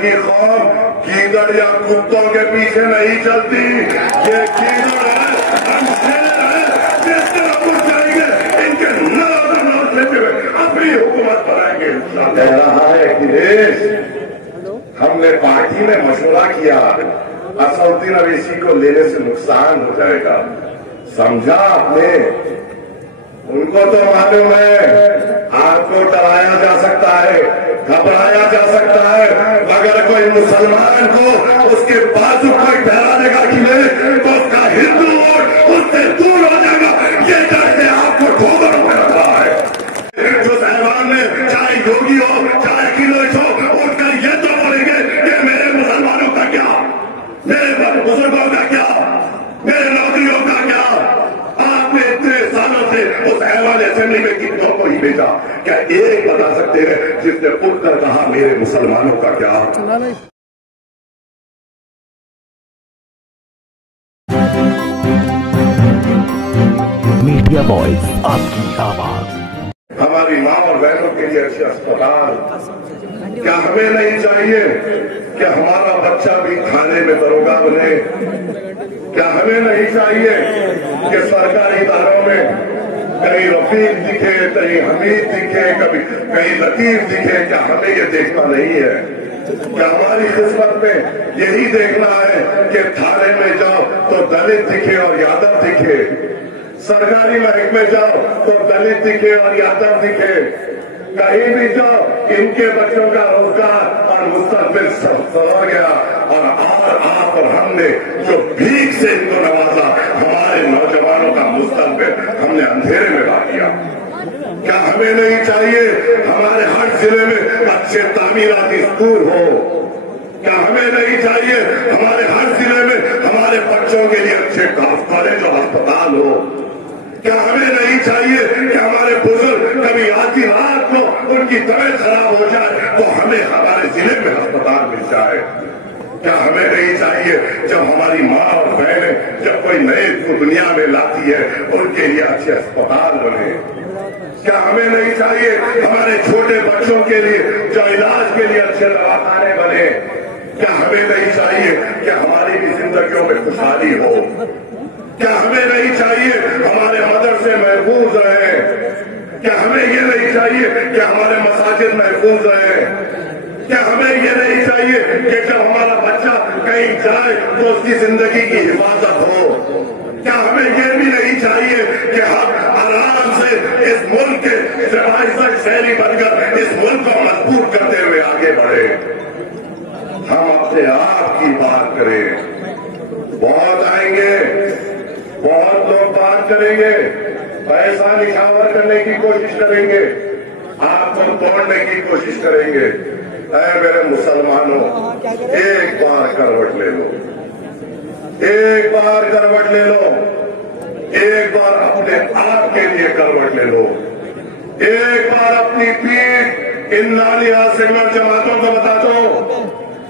کی قوم گیدڑ یا کتوں کے پیچھے نہیں چلتی، یہ گیدڑ ہے، جس طرح اٹھ جائیں گے ان کے نوز لیتے ہوئے اپنی حکومت بنائیں گے۔ کہہ رہا ہے اکھلیش، ہم نے پارٹی میں مشورہ کیا، اسدالدین اویسی کو لینے سے نقصان ہو جائے گا، سمجھا آپ نے؟ ان کو تو معلوم ہے آپ کو ڈرایا جا سکتا ہے، گھبرایا جا سکتا ہے، مگر کوئی مسلمان کو اس کے بازو کو ڈرا دے گا کھلے تو اس کا ہندو ووٹ اس سے دور ہو جائے گا۔ یہ ڈر سے آپ کو ٹھوکروں میں رکھا ہے۔ جو صاحبان نے چاہے یوگی ہو چاہے اکھلیش ہو اٹھ کر یہ تو بولیں گے کہ میرے مسلمانوں کا کیا، میرے بزرگوں کا کیا، میرے نوکریوں کا کیا؟ آپ نے اتنے سالوں سے اس ایوان اسمبلی میں کتنوں کو ہی بھیجا، کیا ایک بتا سکتے ہیں جس نے اٹھ کر کہا میرے مسلمانوں کا کیا؟ میڈیا وائس آپ کی آواز۔ ہماری ماں اور بہنوں کے لیے اچھے اسپتال، کیا ہمیں نہیں چاہیے کہ ہمارا بچہ بھی کھانے میں داروغہ بنے؟ کیا ہمیں نہیں چاہیے کہ سرکاری اداروں میں کہیں رفیق دکھے، کہیں حمید دکھے، کہیں لطیف دکھے؟ کیا ہمیں یہ دیکھنا نہیں ہے؟ کیا ہماری قسمت میں یہی دیکھنا ہے کہ تھانے میں جاؤ تو دلت دکھے اور یادو دکھے، سرکاری محکمے جاؤ تو دلت دکھے اور یادو دکھے؟ کہیں بھی جاؤ ان کے بچوں کا روزگار اور مستقبل سنور گیا، اور آپ اور ہم نے جو بھیک سے ان کو نوازا، ہمارے نوجوانوں کا مستقبل ہم نے اندھیرے میں لا دیا۔ کیا ہمیں نہیں چاہیے ہمارے ہر ضلع میں اچھے تعمیراتی اسکول ہو؟ کیا ہمیں نہیں چاہیے ہمارے ہر ضلع میں ہمارے بچوں کے لیے اچھے کالج اور ہسپتال ہو؟ کیا ہمیں نہیں چاہیے کہ ہمارے بزرگ کبھی آدھی رات کو ان کی طبیعت خراب ہو جائے تو ہمیں ہمارے ضلع میں ہسپتال مل جائے؟ کیا ہمیں نہیں چاہیے جب ہماری ماں اور بہنیں جب کوئی نئے کو دنیا میں لاتی ہے ان کے لیے اچھے اسپتال بنے؟ کیا ہمیں نہیں چاہیے ہمارے چھوٹے بچوں کے لیے جو علاج کے لیے اچھے دواخانے بنے؟ کیا ہمیں نہیں چاہیے کہ ہماری بھی زندگیوں میں خوشحالی ہو؟ کیا ہمیں نہیں چاہیے ہمارے مدرسے محفوظ رہیں؟ کیا ہمیں یہ نہیں چاہیے کہ ہمارے مساجد محفوظ رہیں؟ کیا ہمیں یہ نہیں چاہیے کہ جب ہمارا بچہ کہیں جائے تو اس کی زندگی کی حفاظت ہو؟ کیا ہمیں یہ بھی نہیں چاہیے کہ ہم آرام سے اس ملک کے حفاظت شہری بن کر اس ملک کو مضبوط کرتے ہوئے آگے بڑھے؟ ہم اپنے آپ کی بات کریں، بہت آئیں گے، بہت لوگ بات کریں گے، پیسہ نچھاور کرنے کی کوشش کریں گے، آپ کو توڑنے کی کوشش کریں گے۔ اے میرے مسلمانوں، ایک بار کروٹ لے لو، ایک بار کروٹ لے لو، ایک بار اپنے آپ کے لیے کروٹ لے لو، ایک بار اپنی پیٹھ ان نالیہ سنگر جماعتوں کو بتا دو،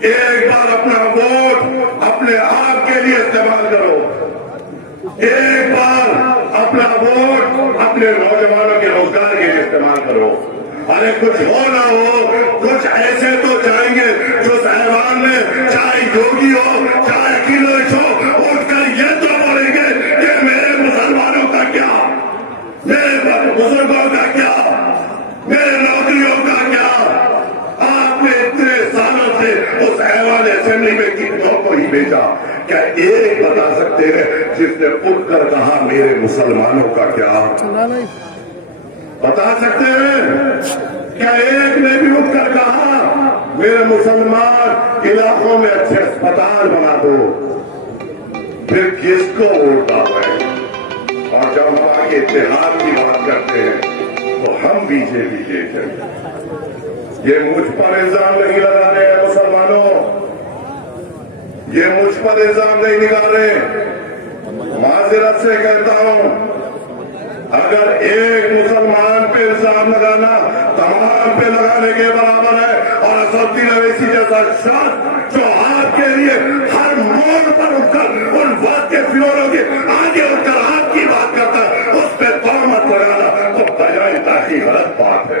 ایک بار اپنا ووٹ اپنے آپ کے لیے استعمال کرو، ایک بار اپنا ووٹ اپنے نوجوانوں کے روزگار کے لیے استعمال کرو۔ ارے کچھ ہو نہ ہو، کچھ ایسے تو جائیں گے جو صاحبان میں چاہے یوگی ہو چاہے اکھلیش ہو اٹھ کر یہ تو بولیں گے کہ میرے مسلمانوں کا کیا، میرے بزرگوں کا کیا، میرے نوکریوں کا کیا؟ آپ نے اتنے سالوں سے اس ایوان اسمبلی میں کتنوں کو ہی بھیجا، کیا ایک بتا سکتے ہیں جس نے اٹھ کر کہا میرے مسلمانوں کا کیا؟ بتا سکتے ہیں؟ کیا ایک نے بھی اٹھ کر کہا میرے مسلمان علاقوں میں اچھے اسپتال بنا دو؟ پھر کس کو ووٹ ڈالیں؟ اور جب ہم آگے اتحاد کی بات کرتے ہیں تو ہم بی جے پی کے ہیں۔ یہ مجھ پر الزام نہیں لگا رہے ہیں مسلمانوں، یہ مجھ پر الزام نہیں نکال رہے، معذرت سے کہتا ہوں، اگر ایک مسلمان پہ الزام لگانا تمام پہ لگانے کے برابر ہے، اور اسدالدین اویسی جیسا شخص جو آپ کے لیے ہر موڑ پر اٹھ کر ان وقت کے فیوروں کے آگے اٹھ کر آپ کی بات کرتا ہے، اس پہ تہمت لگانا تو بجائے تاکہ غلط بات ہے۔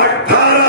18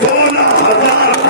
16,000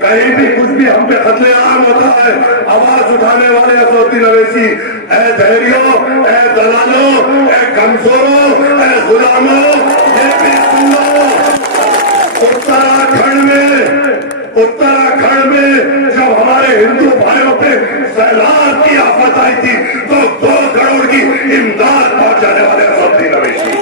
کہیں بھی کچھ بھی ہم پہ قتل عام ہوتا ہے، آواز اٹھانے والے اسدالدین اویسی، اے دہریوں، اے دلالوں، اے کمزوروں، اے غلاموں، یہ بھی سن لو، اتراکھنڈ میں جب ہمارے ہندو بھائیوں پہ سیلاب کی آفت آئی تھی تو 2 کروڑ کی امداد پہنچانے والے اسدالدین اویسی۔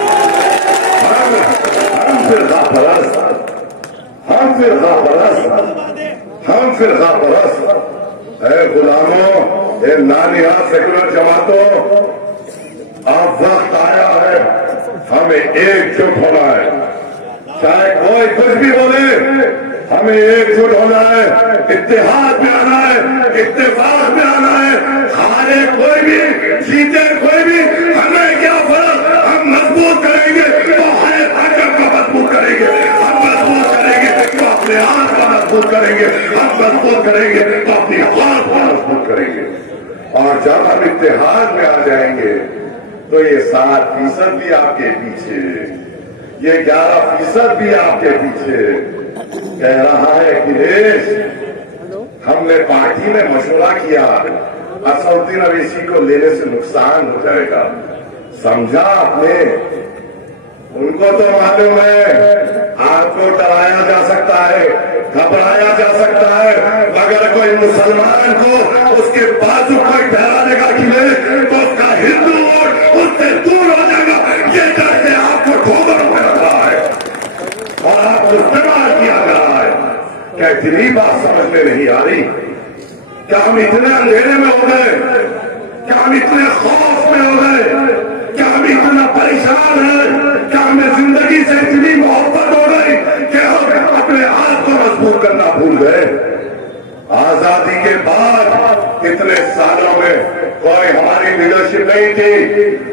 ہم فرقہ پرست، اے غلاموں، اے نانیہال سیکولر جماعتوں، اب وقت آیا ہے ہمیں ایک جٹ ہونا ہے، چاہے کوئی کچھ بھی بولے، ہمیں ایک جٹ ہونا ہے، اتحاد میں آنا ہے، اتفاق میں آنا ہے، ہارے کوئی بھی جیتے کوئی بھی، ہمیں کیا فرق، ہم مضبوط کریں گے تو ہمارے طاقت کا مضبوط کریں گے، ہم مضبوط کریں گے تو اپنے ہاتھ کا مضبوط کریں گے، ہم مضبوط کریں گے تو اپنی ہاتھ کا مضبوط کریں گے، اور جب ہم اتحاد میں آ جائیں گے تو یہ 7% بھی آپ کے پیچھے، یہ 11% بھی آپ کے پیچھے۔ کہہ رہا ہے اکھلیش، ہم نے پارٹی میں مشورہ کیا، اسدالدین اویسی کو لینے سے نقصان ہو جائے گا، سمجھا آپ نے؟ ان کو تو معلوم ہے آپ کو ڈرایا جا سکتا ہے، گھبرایا جا سکتا ہے، مگر کوئی مسلمان کو اس کے بازو کو ٹھہرا دے گا اکھلیش تو اس کا ہندو ووٹ اس سے دور ہو جائے گا، یہ ڈر سے آپ کو ٹھوکروں میں رکھ رہا ہے اور آپ کو استعمال کیا جا رہا ہے۔ کیا اتنی بات سمجھ میں نہیں آ رہی؟ کیا ہم اتنے اندھیرے میں ہو گئے؟ کیا ہم اتنے خوف میں ہو گئے؟ کیا ہم اتنا پریشان ہیں؟ کیا ہمیں زندگی سے اتنی محبت ہو گئی کہ ہم اپنے ہاتھ کو مضبوط کرنا بھول گئے؟ آزادی کے بعد اتنے سالوں میں کوئی ہماری لیڈرشپ نہیں تھی،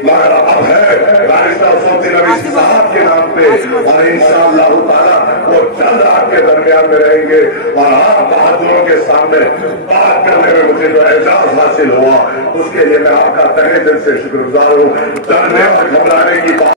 مگر اب ہے بارسٹر اسدالدین اویسی صاحب کے نام پہ، اور انشاءاللہ تعالی وہ جلد آپ کے درمیان میں رہیں گے، اور آپ بہادروں کے سامنے بات کرنے میں مجھے جو اعزاز حاصل ہوا اس کے لیے میں آپ کا تہہ دل سے شکر گزار ہوں۔ ڈرنے اور گھبرانے کی بات